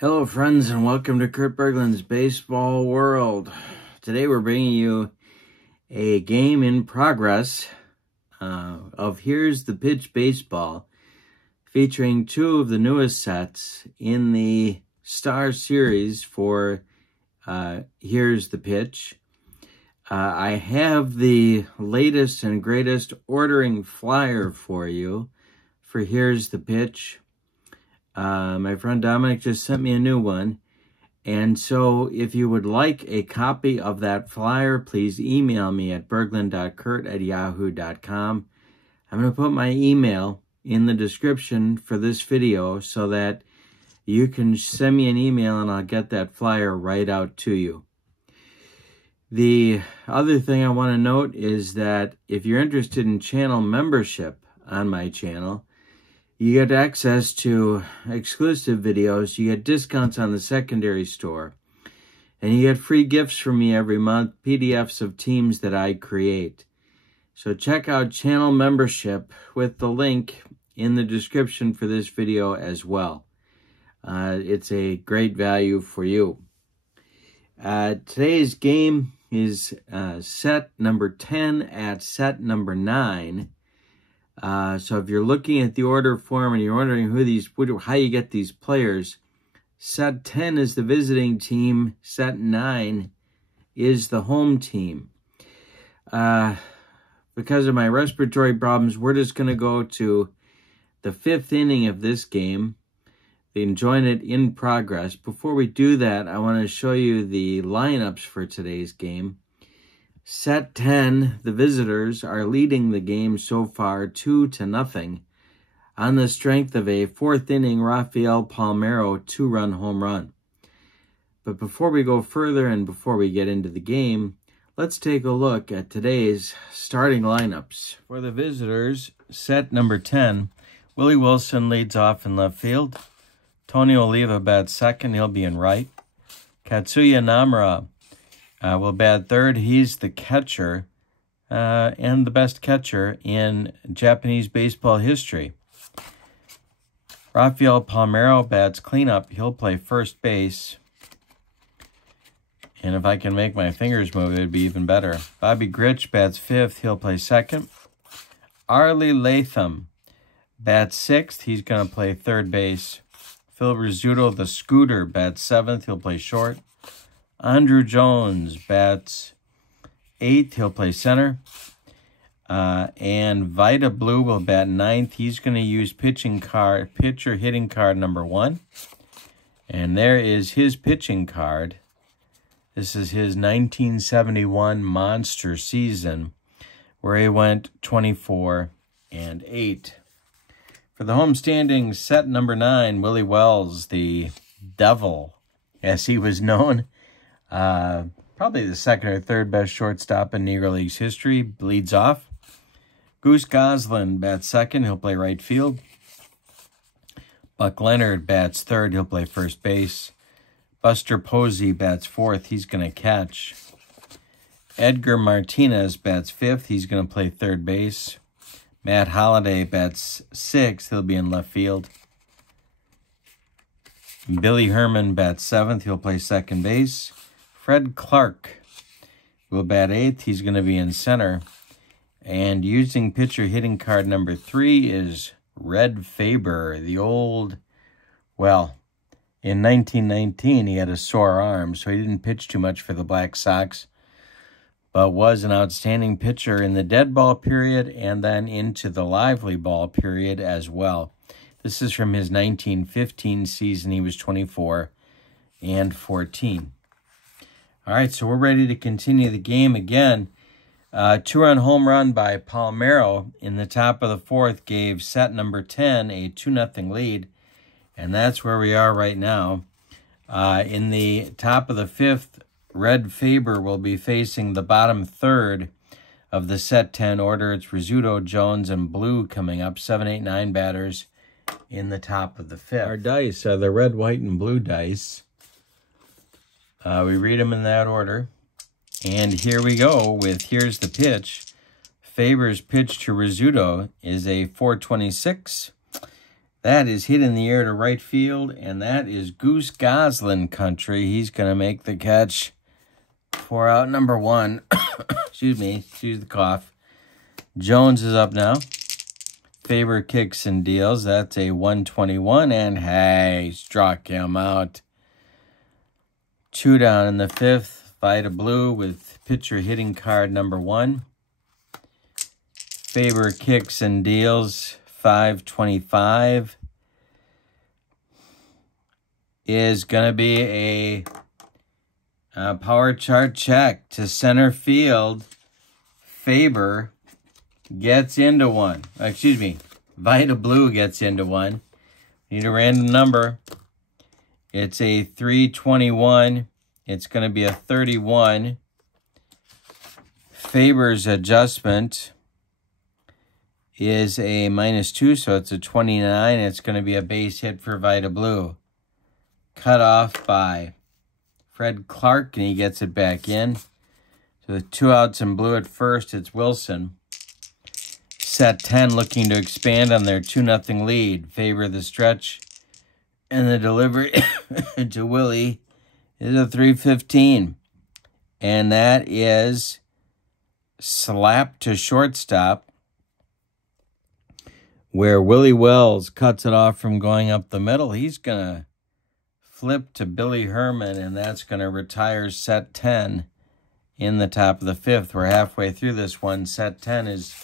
Hello friends, and welcome to Kurt Bergland's Baseball World. Today we're bringing you a game in progress of Here's the Pitch Baseball, featuring two of the newest sets in the Star Series for Here's the Pitch. I have the latest and greatest ordering flyer for you for Here's the Pitch. My friend Dominic just sent me a new one. And so if you would like a copy of that flyer, please email me at Bergland.kurt@yahoo.com. I'm going to put my email in the description for this video so that you can send me an email and I'll get that flyer right out to you. The other thing I want to note is that if you're interested in channel membership on my channel, you get access to exclusive videos, you get discounts on the secondary store, and you get free gifts from me every month, PDFs of teams that I create. So check out channel membership with the link in the description for this video as well. It's a great value for you. Today's game is set number 10 at set number 9. So if you're looking at the order form and you're wondering how you get these players, set 10 is the visiting team, set 9 is the home team. Because of my respiratory problems, we're just going to go to the 5th inning of this game, enjoying it in progress. Before we do that, I want to show you the lineups for today's game. Set 10, the visitors are leading the game so far 2-0 on the strength of a 4th inning Rafael Palmeiro 2-run home run. But before we go further and before we get into the game, let's take a look at today's starting lineups. For the visitors, set number 10, Willie Wilson leads off in left field. Tony Oliva bats second, he'll be in right. Katsuya Namura will bat third. He's the catcher and the best catcher in Japanese baseball history. Rafael Palmeiro bats cleanup. He'll play first base. And if I can make my fingers move, it'd be even better. Bobby Grich bats fifth. He'll play second. Arlie Latham bats sixth. He's going to play third base. Phil Rizzuto, the scooter, bats seventh. He'll play short. Andrew Jones bats 8th. He'll play center. And Vida Blue will bat 9th. He's going to use pitcher hitting card number 1. And there is his pitching card. This is his 1971 monster season where he went 24-8. For the home standings, set number 9, Willie Wells, the Devil, as he was known. Probably the second or third best shortstop in Negro League's history, leads off. Goose Goslin bats second, he'll play right field. Buck Leonard bats third, he'll play first base. Buster Posey bats fourth, he's going to catch. Edgar Martinez bats fifth, he's going to play third base. Matt Holliday bats sixth, he'll be in left field. Billy Herman bats seventh, he'll play second base. Fred Clark will bat 8th. He's going to be in center. And using pitcher hitting card number 3 is Red Faber, the old, well, in 1919 he had a sore arm, so he didn't pitch too much for the Black Sox, but was an outstanding pitcher in the dead ball period and then into the lively ball period as well. This is from his 1915 season. He was 24-14. All right, so we're ready to continue the game again. 2-run home run by Palmeiro in the top of the 4th gave set number 10 a 2-0 lead, and that's where we are right now. In the top of the 5th, Red Faber will be facing the bottom 3rd of the set 10 order. It's Rizzuto, Jones, and Blue coming up, 7, 8, 9 batters in the top of the 5th. Our dice are the red, white, and blue dice. We read them in that order. And here we go with Here's the Pitch. Faber's pitch to Rizzuto is a 426. That is hit in the air to right field, and that is Goose Goslin country. He's going to make the catch for out number 1. Excuse me, excuse the cough. Jones is up now. Faber kicks and deals. That's a 121, and hey, struck him out. 2 down in the 5th. Vida Blue with pitcher hitting card number 1. Faber kicks and deals. 525 is going to be a power chart check to center field. Faber gets into one. Excuse me. Vida Blue gets into one. Need a random number. It's a 321. It's going to be a 31. Faber's adjustment is a -2, so it's a 29. It's going to be a base hit for Vida Blue. Cut off by Fred Clark, and he gets it back in. So with 2 outs in blue at first, it's Wilson. Set 10 looking to expand on their 2-0 lead. Faber the stretch, and the delivery to Willie is a 315. And that is slapped to shortstop, where Willie Wells cuts it off from going up the middle. He's going to flip to Billy Herman, and that's going to retire set 10 in the top of the 5th. We're halfway through this one. Set 10 is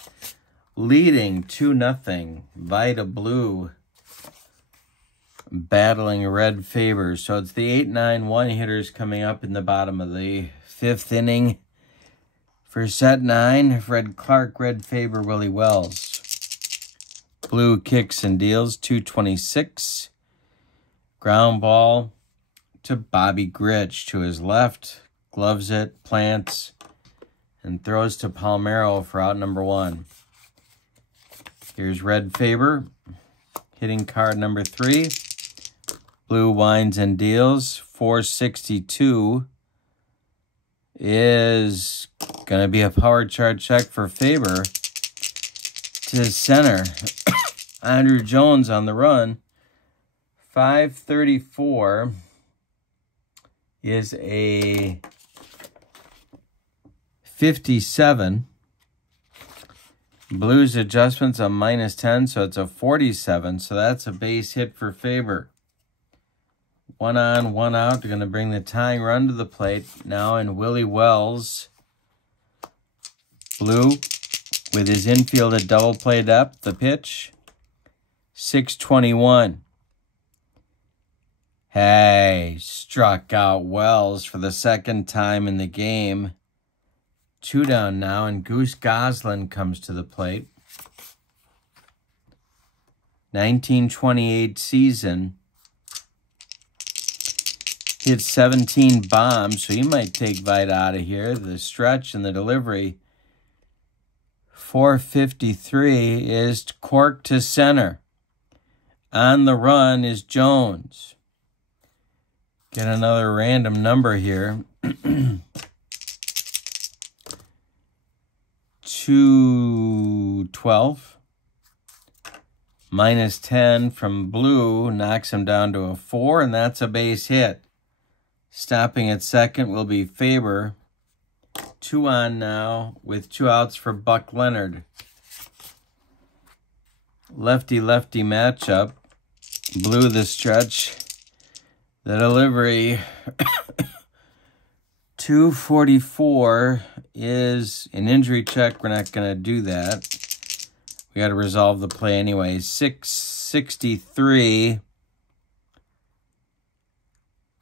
leading 2-0. Vida Blue battling Red Faber. So it's the 8-9-1 hitters coming up in the bottom of the 5th inning. For set 9, Fred Clark, Red Faber, Willie Wells. Blue kicks and deals, 226. Ground ball to Bobby Grich to his left. Gloves it, plants, and throws to Palmeiro for out number 1. Here's Red Faber, hitting card number 3. Blue winds and deals, 462 is going to be a power chart check for Faber to center. Andrew Jones on the run. 534 is a 57. Blues adjustments a -10, so it's a 47. So that's a base hit for Faber. 1 on, 1 out. They're going to bring the tying run to the plate now, and Willie Wells. Blue with his infield at double play depth. The pitch, 621. Hey, struck out Wells for the 2nd time in the game. 2 down now, and Goose Goslin comes to the plate. 1928 season. Hit 17 bombs, so he might take Vida out of here. The stretch and the delivery. 453 is Cork to center. On the run is Jones. Get another random number here. 212. -10 from Blue knocks him down to a 4, and that's a base hit. Stopping at second will be Faber. 2 on now with 2 outs for Buck Leonard. Lefty-lefty matchup. Blue the stretch. The delivery. 244 is an injury check. We're not going to do that. We got to resolve the play anyway. 663.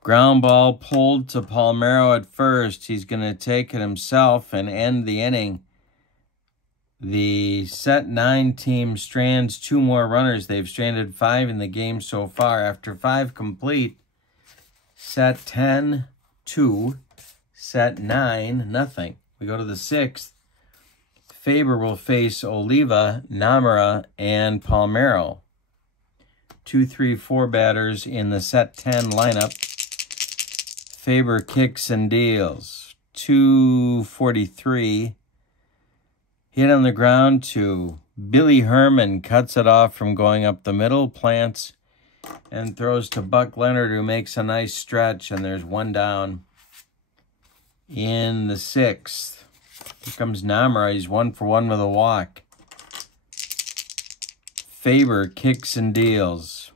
Ground ball pulled to Palmeiro at first. He's going to take it himself and end the inning. The set 9 team strands 2 more runners. They've stranded 5 in the game so far. After 5 complete, set 10, 2. Set 9, nothing. We go to the 6th. Faber will face Oliva, Namara, and Palmeiro. 2, 3, 4 batters in the set 10 lineup. Faber kicks and deals. 243. Hit on the ground to Billy Herman cuts it off from going up the middle, plants, and throws to Buck Leonard, who makes a nice stretch, and there's one down in the 6th. Here comes Namara. He's 1 for 1 with a walk. Faber kicks and deals.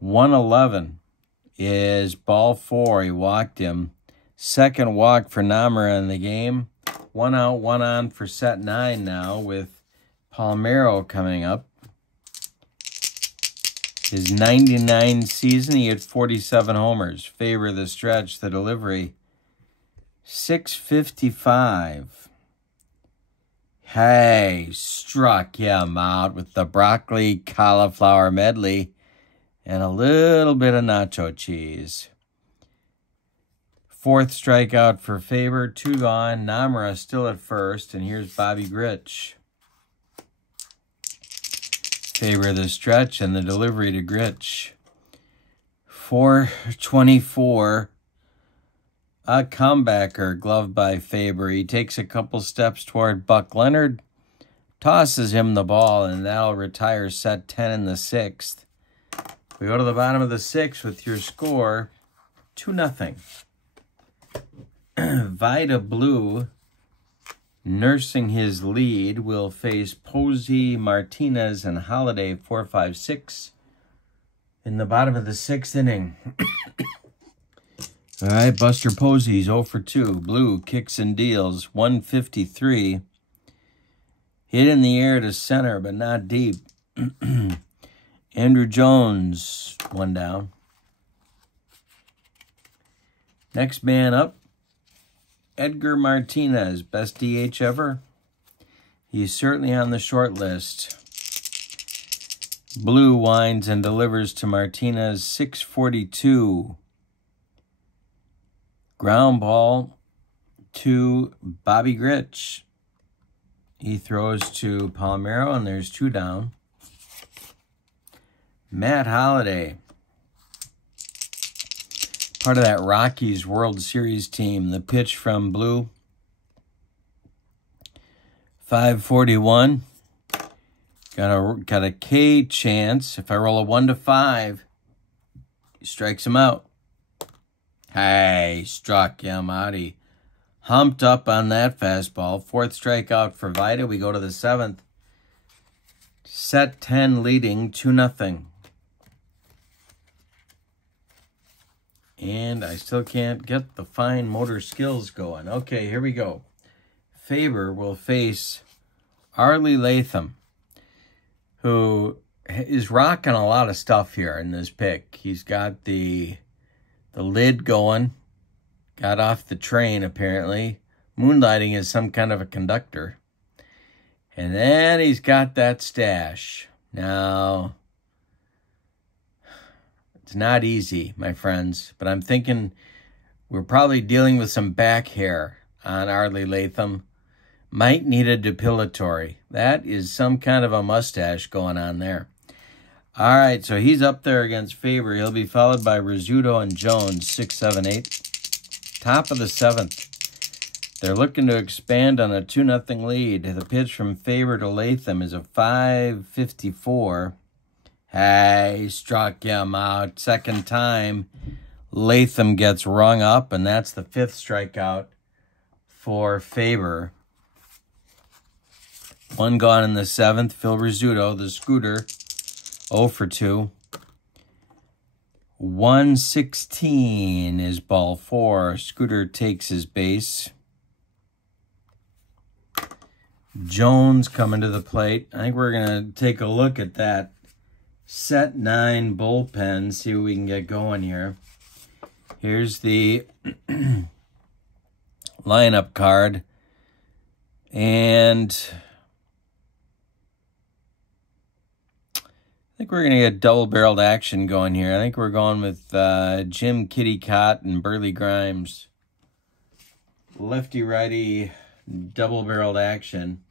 111 is ball 4. He walked him. Second walk for Namara in the game. 1 out, 1 on for set 9 now with Palmeiro coming up. His 99 season, he had 47 homers. Faber the stretch, the delivery. 655. Hey, struck him out with the broccoli cauliflower medley and a little bit of nacho cheese. 4th strikeout for Faber, 2 gone. Namara still at first, and here's Bobby Grich. Faber the stretch and the delivery to Grich. 424. A comebacker gloved by Faber. He takes a couple steps toward Buck Leonard, tosses him the ball, and that'll retire set 10 in the 6th. We go to the bottom of the 6th with your score, 2-0. Vida Blue, nursing his lead, will face Posey, Martinez, and Holiday 4, 5, 6 in the bottom of the 6th inning. All right, Buster Posey's 0 for 2. Blue kicks and deals, 153. Hit in the air to center, but not deep. Andrew Jones, 1 down. Next man up, Edgar Martinez, best DH ever. He's certainly on the short list. Blue winds and delivers to Martinez, 642. Ground ball to Bobby Grich. He throws to Palmeiro, and there's 2 down. Matt Holliday, part of that Rockies World Series team. The pitch from Blue, 541. Got a K chance. If I roll a 1 to 5, he strikes him out. Hey, struck him out. He humped up on that fastball. 4th strikeout for Vida. We go to the 7th. Set 10 leading 2-0. And I still can't get the fine motor skills going. Okay, here we go. Faber will face Arlie Latham, who is rocking a lot of stuff here in this pick. He's got the lid going. Got off the train, apparently. Moonlighting is some kind of a conductor. And then he's got that stash. Now, it's not easy, my friends, but I'm thinking we're probably dealing with some back hair on Arlie Latham. Might need a depilatory. That is some kind of a mustache going on there. All right, so he's up there against Faber. He'll be followed by Rizzuto and Jones, 6, 7, 8. Top of the 7th. They're looking to expand on a 2-0 lead. The pitch from Faber to Latham is a 554. Hey, struck him out. Second time, Latham gets rung up, and that's the 5th strikeout for Faber. 1 gone in the 7th. Phil Rizzuto, the scooter, 0 for 2. 116 is ball 4. Scooter takes his base. Jones coming to the plate. I think we're going to take a look at that set 9 bullpen, see what we can get going here. Here's the lineup card. And I think we're going to get double-barreled action going here. I think we're going with Jim Kitty Cott and Burley Grimes. Lefty-righty double-barreled action.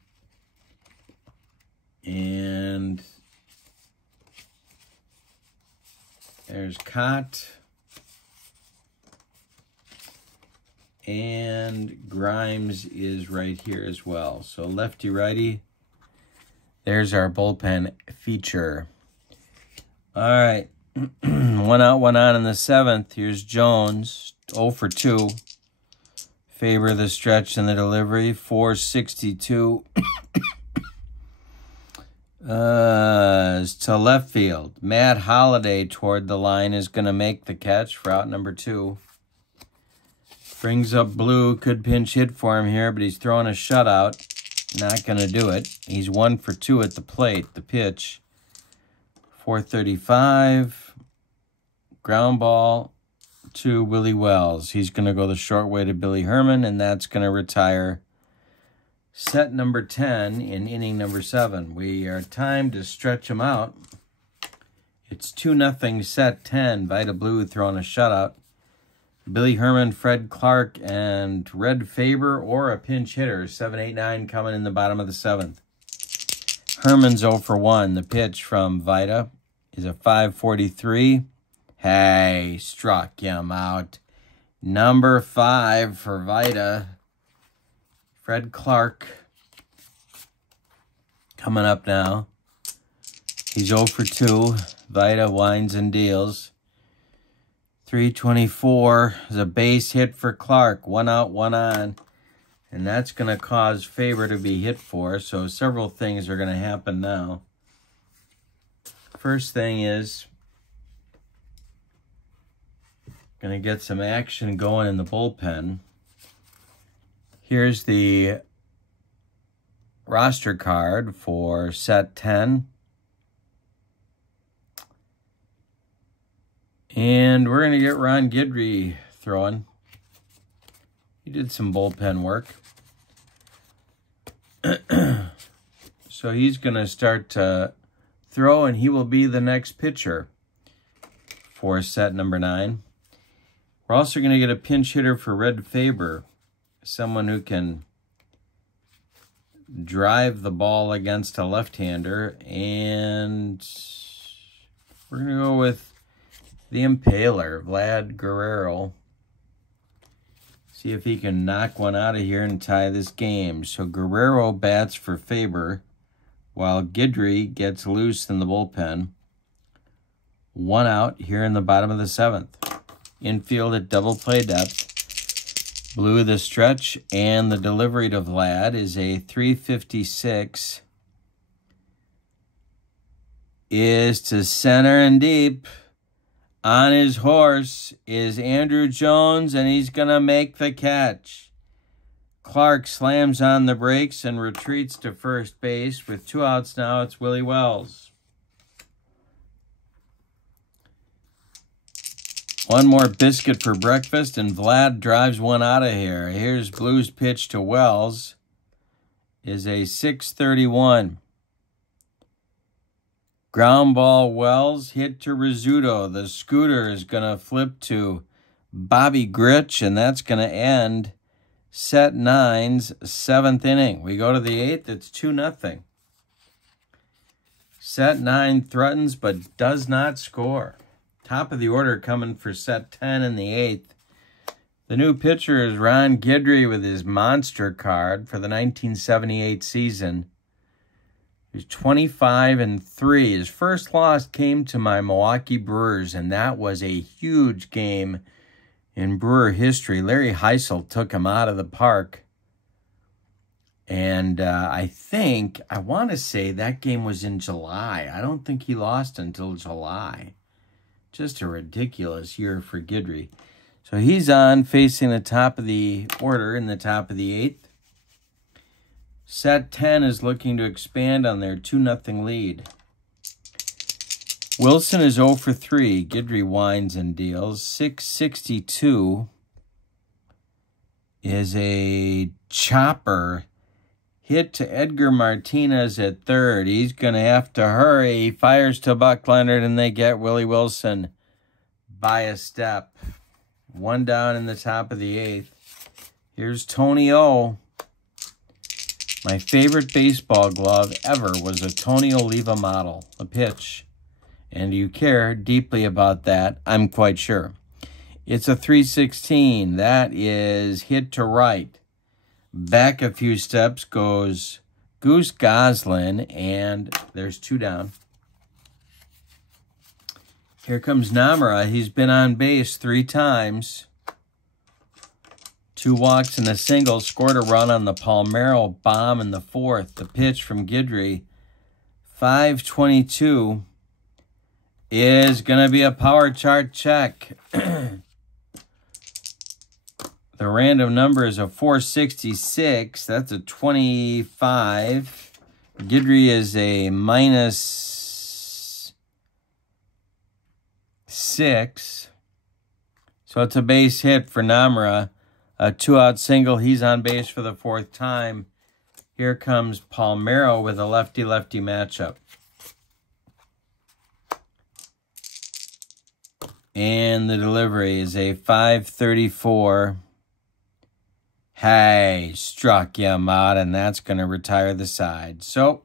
And there's Cott. And Grimes is right here as well. So lefty-righty. There's our bullpen feature. All right. 1 out, 1 on in the 7th. Here's Jones, 0 for 2. Faber the stretch and the delivery, 462. It's to left field. Matt Holliday toward the line is going to make the catch for out number 2. Brings up Blue. Could pinch hit for him here, but he's throwing a shutout. Not going to do it. He's 1 for 2 at the plate. The pitch, 435. Ground ball to Willie Wells. He's going to go the short way to Billy Herman, and that's going to retire set number 10 in inning number 7. We are timed to stretch him out. It's 2-0 set 10. Vida Blue throwing a shutout. Billy Herman, Fred Clark, and Red Faber or a pinch hitter. 7-8-9 coming in the bottom of the 7th. Herman's 0 for 1. The pitch from Vida is a 543. Hey, struck him out. Number 5 for Vida. Fred Clark coming up now. He's 0 for 2. Vida winds and deals. 324 is a base hit for Clark. 1 out, 1 on. And that's going to cause Faber to be hit for. So several things are going to happen now. First thing is, going to get some action going in the bullpen. Here's the roster card for set 10. And we're going to get Ron Guidry throwing. He did some bullpen work. So he's going to start to throw, and he will be the next pitcher for set number 9. We're also going to get a pinch hitter for Red Faber, someone who can drive the ball against a left-hander, and we're going to go with the Impaler, Vlad Guerrero. See if he can knock one out of here and tie this game. So Guerrero bats for Faber, while Guidry gets loose in the bullpen. 1 out here in the bottom of the 7th. Infield at double play depth. Blue the stretch, and the delivery to Vlad is a 356. Is to center and deep. On his horse is Andrew Jones, and he's going to make the catch. Clark slams on the brakes and retreats to first base. With 2 outs now, it's Willie Wells. One more biscuit for breakfast, and Vlad drives one out of here. Here's Blue's pitch to Wells. Is a 631. Ground ball Wells, hit to Rizzuto. The scooter is going to flip to Bobby Grich, and that's going to end set 9's 7th inning. We go to the 8th. It's 2-0. Set 9 threatens but does not score. Top of the order coming for set 10 in the 8th. The new pitcher is Ron Guidry with his monster card for the 1978 season. He's 25-3. His first loss came to my Milwaukee Brewers, and that was a huge game in Brewer history. Larry Heisel took him out of the park. And I want to say that game was in July. I don't think he lost until July. Just a ridiculous year for Guidry. So he's on, facing the top of the order in the top of the 8th. Set 10 is looking to expand on their 2-0 lead. Wilson is 0 for 3. Guidry winds and deals. 662 is a chopper hit to Edgar Martinez at third. He's going to have to hurry. He fires to Buck Leonard, and they get Willie Wilson by a step. 1 down in the top of the 8th. Here's Tony O. My favorite baseball glove ever was a Tony Oliva model, a pitch. And you care deeply about that, I'm quite sure. It's a 316. That is hit to right. Back a few steps goes Goose Goslin, and there's 2 down. Here comes Namara. He's been on base 3 times. 2 walks and a single. Scored a run on the Palmeiro bomb in the 4th. The pitch from Guidry. 522 is going to be a power chart check. The random number is a 466. That's a 25. Guidry is a -6. So it's a base hit for Namara. A 2-out single. He's on base for the 4th time. Here comes Palmeiro with a lefty-lefty matchup. And the delivery is a 534. Hey, struck him out, and that's going to retire the side. So,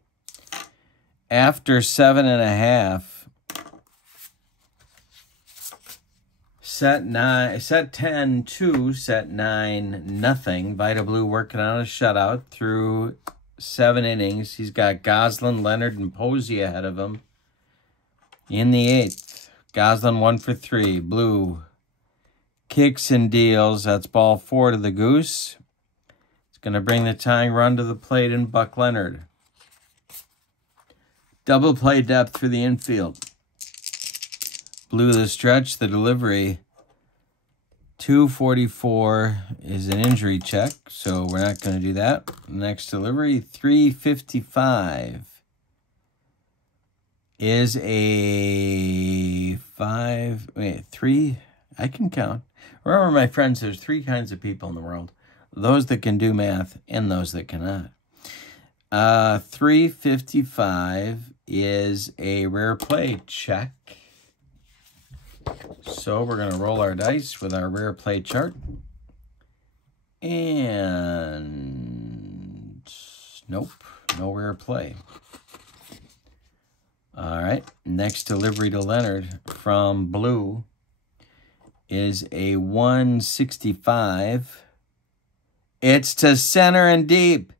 after 7.5, set 10-2, set 9-0. Vita Blue working on a shutout through 7 innings. He's got Goslin, Leonard, and Posey ahead of him. In the 8th, Goslin 1 for 3. Blue kicks and deals. That's ball 4 to the Goose. It's going to bring the tying run to the plate in Buck Leonard. Double play depth for the infield. Blue the stretch, the delivery. 244 is an injury check, so we're not going to do that. Next delivery, 355 is a 3. I can count. Remember, my friends, there's 3 kinds of people in the world. Those that can do math and those that cannot. 355 is a rare play check. So we're going to roll our dice with our rare play chart. And nope, no rare play. All right, next delivery to Leonard from Blue is a 165. It's to center and deep.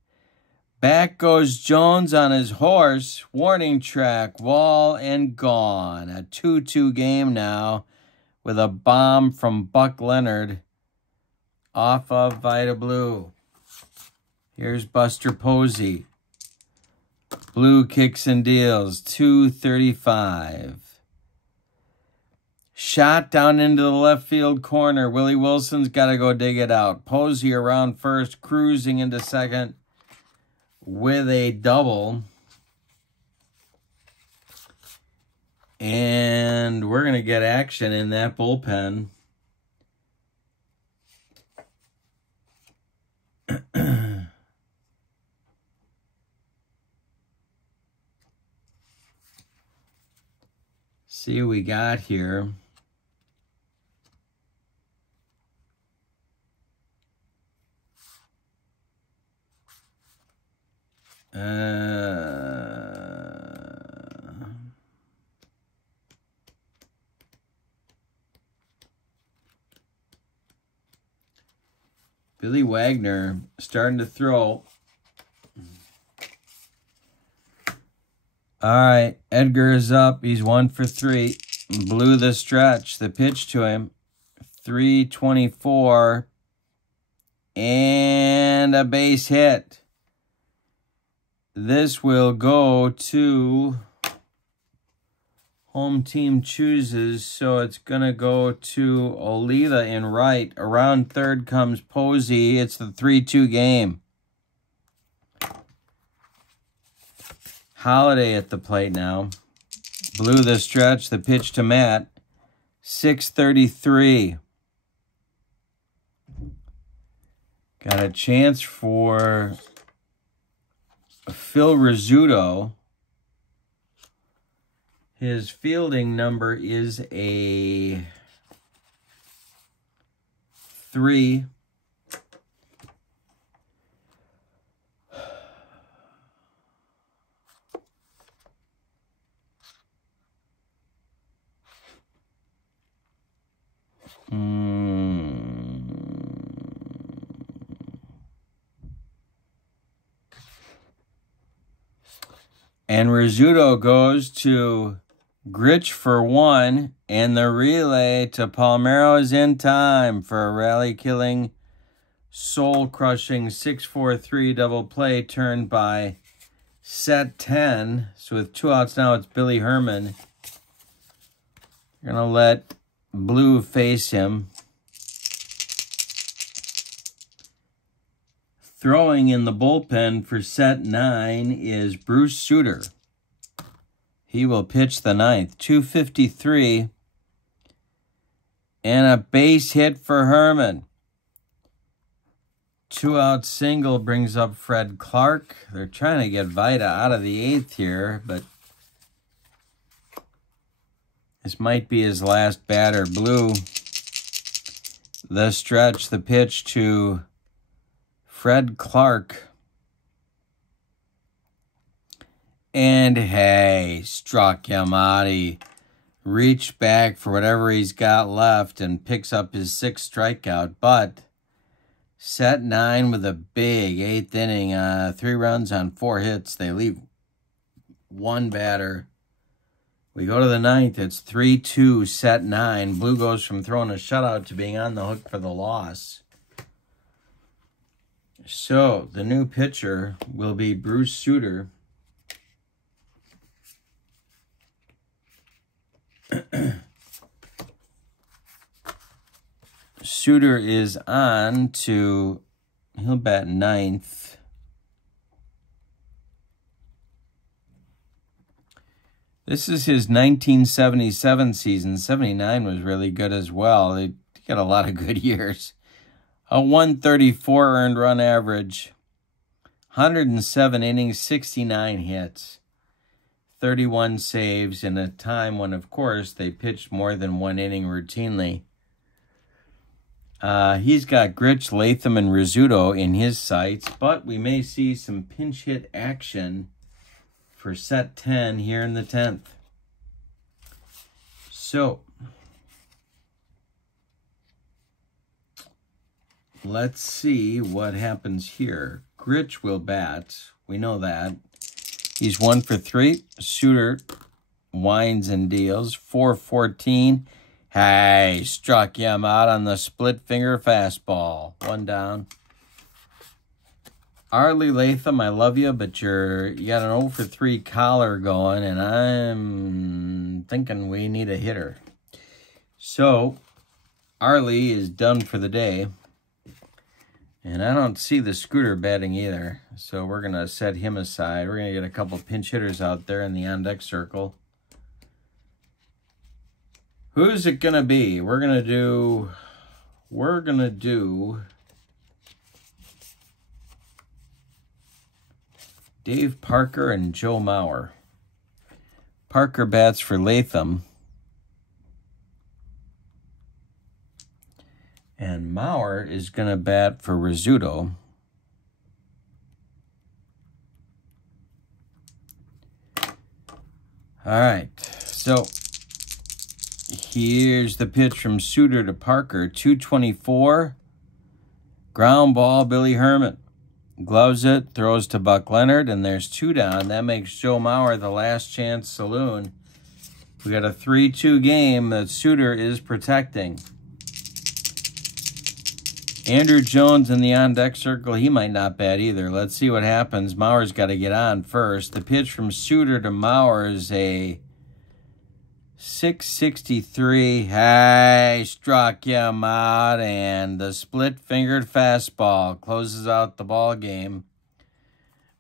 Back goes Jones on his horse. Warning track, wall, and gone. A 2-2 game now with a bomb from Buck Leonard off of Vita Blue. Here's Buster Posey. Blue kicks and deals, 235. Shot down into the left field corner. Willie Wilson's got to go dig it out. Posey around first, cruising into second with a double. And we're going to get action in that bullpen. See what we got here. Billy Wagner starting to throw. All right, Edgar is up. He's 1 for 3. Blue the stretch. The pitch to him. 324. And a base hit. This will go to home team chooses, so it's going to go to Oliva in right. Around third comes Posey. It's the 3-2 game. Holiday at the plate now. Blue the stretch. The pitch to Matt. 6:33. Got a chance for Phil Rizzuto. His fielding number is a 3. And Rizzuto goes to Grich for 1, and the relay to Palmeiro is in time for a rally-killing, soul-crushing 6-4-3 double play turned by set 10. So with 2 outs now, it's Billy Herman. You're going to let Blue face him. Throwing in the bullpen for set 9 is Bruce Sutter. He will pitch the 9th. 253. And a base hit for Herman. 2-out single brings up Fred Clark. They're trying to get Vida out of the 8th here, but this might be his last batter. Blue. The stretch, the pitch to Fred Clark. And hey, struck him out. He reached back for whatever he's got left and picks up his 6th strikeout. But set 9 with a big 8th inning, 3 runs on 4 hits. They leave 1 batter. We go to the 9th. It's 3-2, set 9. Blue goes from throwing a shutout to being on the hook for the loss. So the new pitcher will be Bruce Sutter. Sutter is on to, he'll bat 9th. This is his 1977 season. 79 was really good as well. They got a lot of good years. A 134 earned run average. 107 innings, 69 hits. 31 saves in a time when, of course, they pitched more than 1 inning routinely. He's got Grich, Latham, and Rizzuto in his sights, but we may see some pinch hit action for set 10 here in the 10th. So, let's see what happens here. Grich will bat. We know that. He's 1 for 3. Sutter winds and deals. 4-14. Hey, struck him out on the split finger fastball. 1 down. Arlie Latham, I love you, but you got an 0 for 3 collar going, and I'm thinking we need a hitter. So, Arlie is done for the day. And I don't see the Scooter batting either. So we're going to set him aside. We're going to get a couple pinch hitters out there in the on-deck circle. Who's it going to be? We're going to do Dave Parker and Joe Mauer. Parker bats for Latham. And Mauer is going to bat for Rizzuto. All right, so here's the pitch from Sutter to Parker. 224. Ground ball, Billy Herman. Gloves it, throws to Buck Leonard, and there's 2 down. That makes Joe Mauer the last chance saloon. We got a 3-2 game that Sutter is protecting. Andrew Jones in the on-deck circle, he might not bat either. Let's see what happens. Mauer's got to get on first. The pitch from Sutter to Mauer is a 663. Hey, struck him out, and the split-fingered fastball closes out the ball game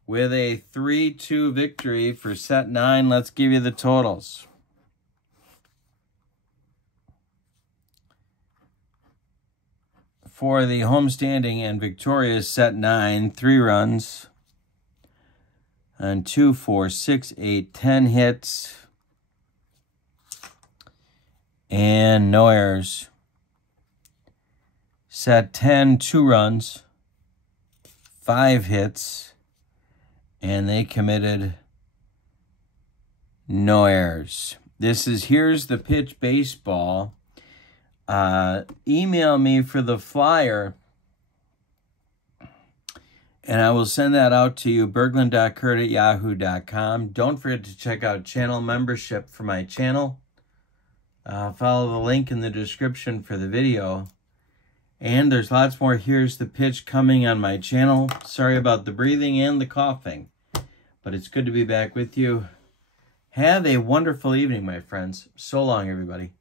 with a 3-2 victory for set 9. Let's give you the totals. For the homestanding and victorious set 9, 3 runs on 2, 4, 6, 8, 10 hits and no errors. Set 10, 2 runs, 5 hits, and they committed no errors. Here's the pitch baseball. Email me for the flyer And I will send that out to you, Bergland.kurt at yahoo.com. Don't forget to check out channel membership for my channel. Follow the link in the description for the video. And there's lots more Here's the Pitch coming on my channel. Sorry about the breathing and the coughing, but it's good to be back with you. Have a wonderful evening, my friends. So long, everybody.